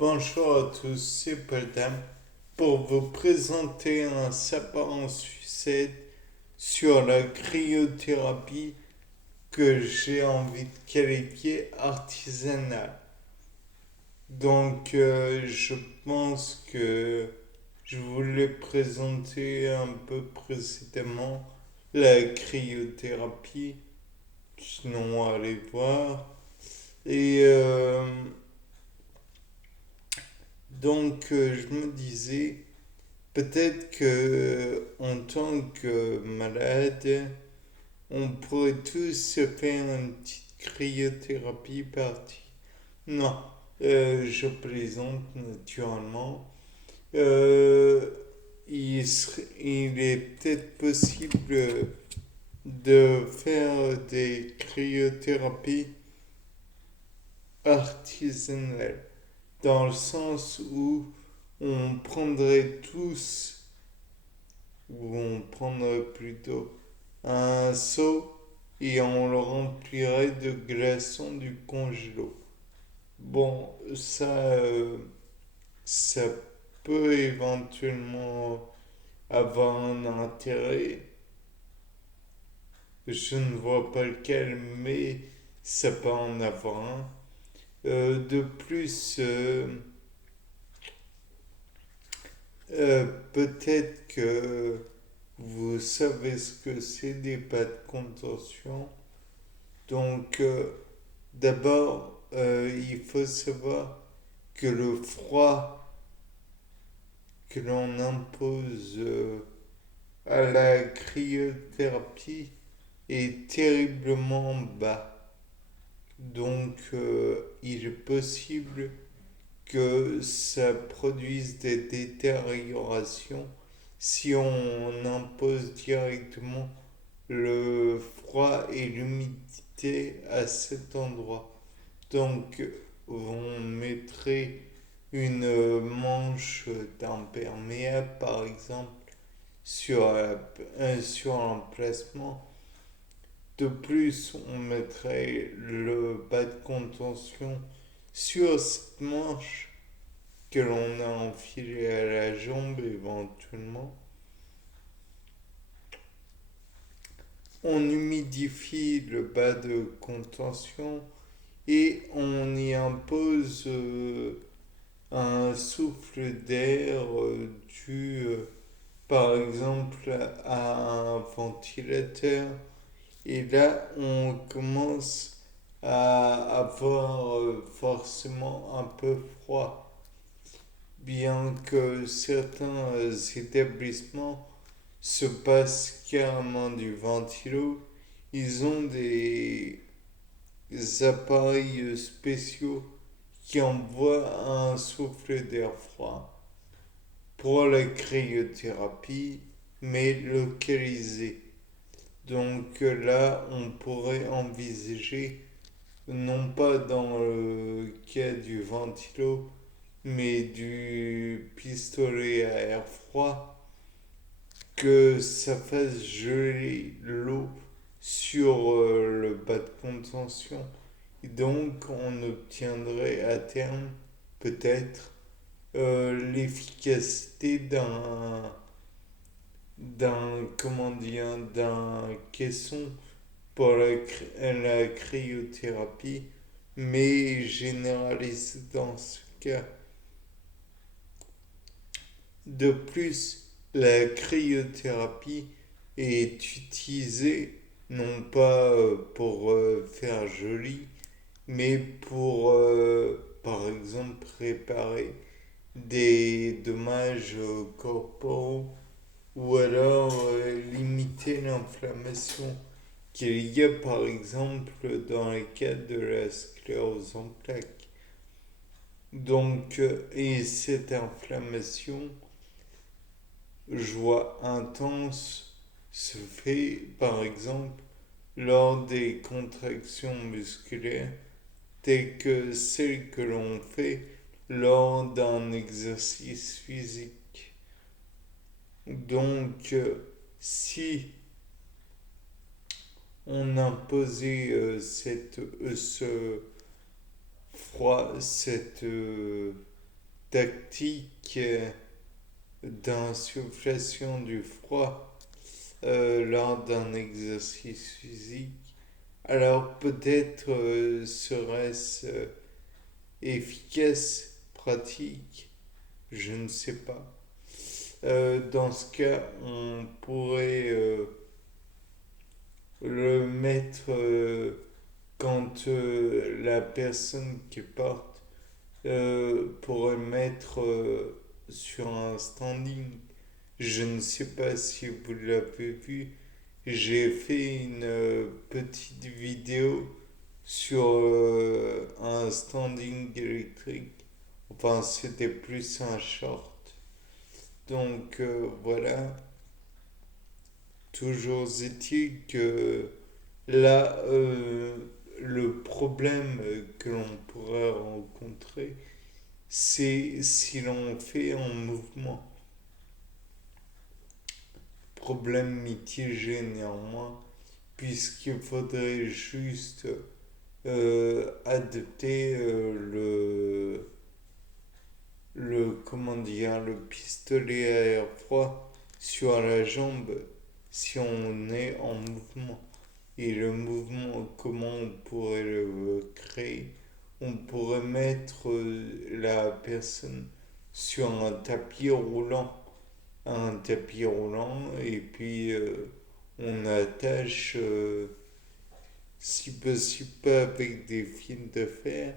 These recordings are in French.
Bonjour à tous, c'est Paul Dam pour vous présenter un sapin en sucette sur la cryothérapie que j'ai envie de qualifier artisanale. Je pense que je voulais présenter un peu précédemment la cryothérapie, sinon allez voir. Et je me disais, peut-être que en tant que malade, on pourrait tous se faire une petite cryothérapie partie. Non, je plaisante naturellement. Euh, il est peut-être possible de faire des cryothérapies artisanales, dans le sens où on prendrait tous, ou on prendrait plutôt un seau et on le remplirait de glaçons du congélo. Bon, ça peut éventuellement avoir un intérêt. Je ne vois pas lequel, mais ça peut en avoir un. De plus, peut-être que vous savez ce que c'est des pas de contention. Donc, d'abord, il faut savoir que le froid que l'on impose à la cryothérapie est terriblement bas. Il est possible que ça produise des détériorations si on impose directement le froid et l'humidité à cet endroit. Donc, on mettrait une manche d'imperméable, par exemple, sur l'emplacement. De plus, on mettrait le bas de contention sur cette manche que l'on a enfilée à la jambe éventuellement. On humidifie le bas de contention et on y impose un souffle d'air dû par exemple à un ventilateur. Et là, on commence à avoir forcément un peu froid, bien que certains établissements se passent carrément du ventilo. Ils ont des appareils spéciaux qui envoient un souffle d'air froid pour la cryothérapie, mais localisé. Là, on pourrait envisager, non pas dans le cas du ventilo, mais du pistolet à air froid, que ça fasse geler l'eau sur le bas de contention. Et donc, on obtiendrait à terme, peut-être, l'efficacité d'un caisson pour la cryothérapie, mais généralisé dans ce cas. De plus, la cryothérapie est utilisée non pas pour faire joli, mais pour, par exemple, réparer des dommages corporels ou alors limiter l'inflammation qu'il y a par exemple dans le cadre de la sclérose en plaques. Et cette inflammation, joie intense, se fait par exemple lors des contractions musculaires telles que celles que l'on fait lors d'un exercice physique. Si on imposait ce froid, tactique d'insufflation du froid lors d'un exercice physique, alors peut-être serait-ce efficace, pratique, je ne sais pas. Dans ce cas, on pourrait le mettre quand la personne qui porte pourrait mettre sur un standing. Je ne sais pas si vous l'avez vu. J'ai fait une petite vidéo sur un standing électrique. Enfin, c'était plus un short. Donc voilà. Toujours est-il que là, le problème que l'on pourra rencontrer, c'est si l'on fait en mouvement. Problème mitigé néanmoins, puisqu'il faudrait juste adapter comment dire, le pistolet à air froid sur la jambe si on est en mouvement. Et le mouvement, comment on pourrait le créer? On pourrait mettre la personne sur un tapis roulant, et puis on attache, si possible pas avec des fils de fer,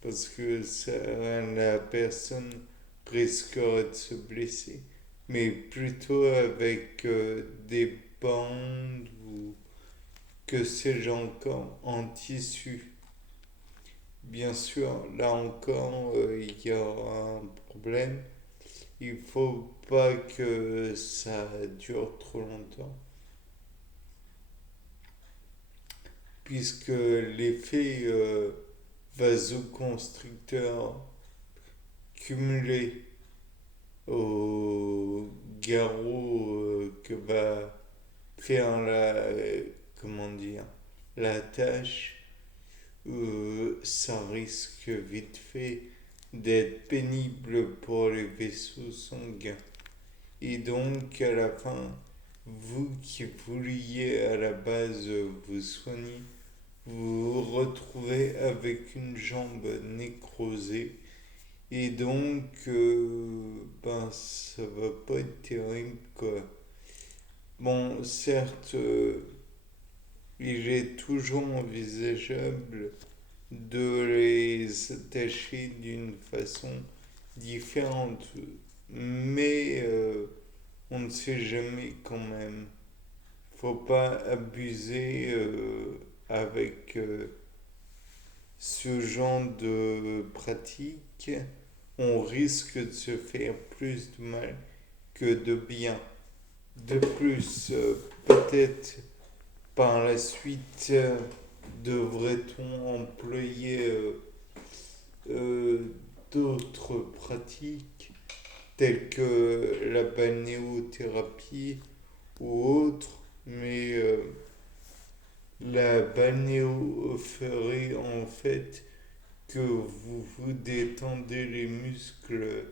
parce que la personne risquerait de se blesser, mais plutôt avec des bandes ou que sais-je encore en tissu. Bien sûr, là encore, il y aura un problème. Il faut pas que ça dure trop longtemps, puisque l'effet vasoconstricteur cumulé au garrot que va faire comment dire, la tâche, ça risque vite fait d'être pénible pour les vaisseaux sanguins. Et donc, à la fin, vous qui vouliez à la base vous soigner, vous vous retrouvez avec une jambe nécrosée. Et donc, ben, ça va pas être terrible, quoi. Bon, certes, il est toujours envisageable de les attacher d'une façon différente, mais on ne sait jamais quand même. Faut pas abuser avec ce genre de pratique. On risque de se faire plus de mal que de bien. De plus, peut-être par la suite, devrait-on employer d'autres pratiques telles que la balnéothérapie ou autres, mais la balnéo ferait en fait que vous vous détendez les muscles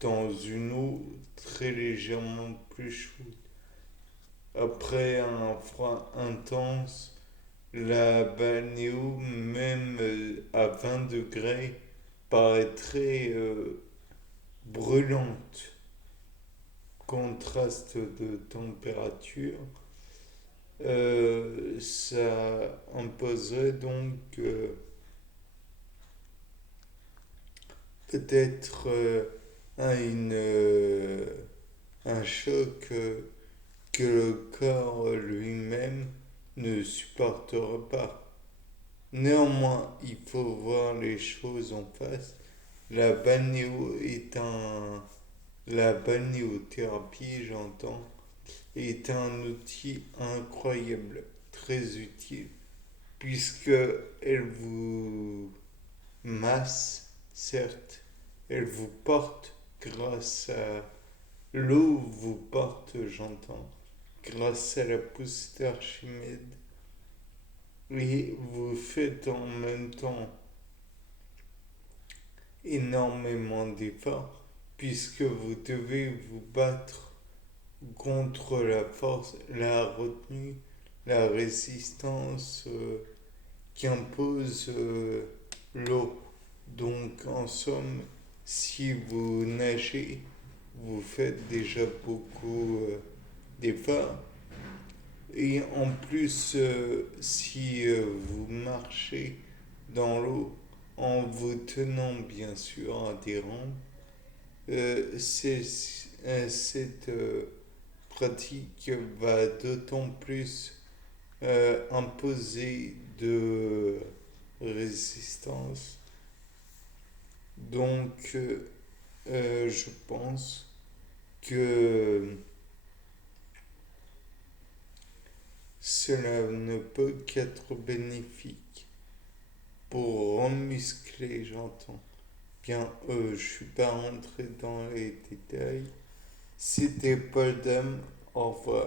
dans une eau très légèrement plus chaude. Après un froid intense, la balnéo, même à 20 degrés, paraît très brûlante. Contraste de température, ça imposerait donc peut-être un choc que le corps lui-même ne supportera pas. Néanmoins, il faut voir les choses en face. La balnéo est un... La balnéothérapie, j'entends, est un outil incroyable, très utile, puisque elle vous masse, certes, elle vous porte grâce à l'eau, vous porte, j'entends, grâce à la poussée d'Archimède, et vous faites en même temps énormément d'efforts puisque vous devez vous battre contre la force, la retenue, la résistance qu'impose l'eau. Donc en somme, si vous nagez, vous faites déjà beaucoup d'efforts. Et en plus, si vous marchez dans l'eau en vous tenant bien sûr à des rampes, cette pratique va d'autant plus imposer de résistance. Donc, je pense que cela ne peut qu'être bénéfique pour remuscler, j'entends. Bien, je suis pas rentré dans les détails. C'était Paul Dame. Au revoir.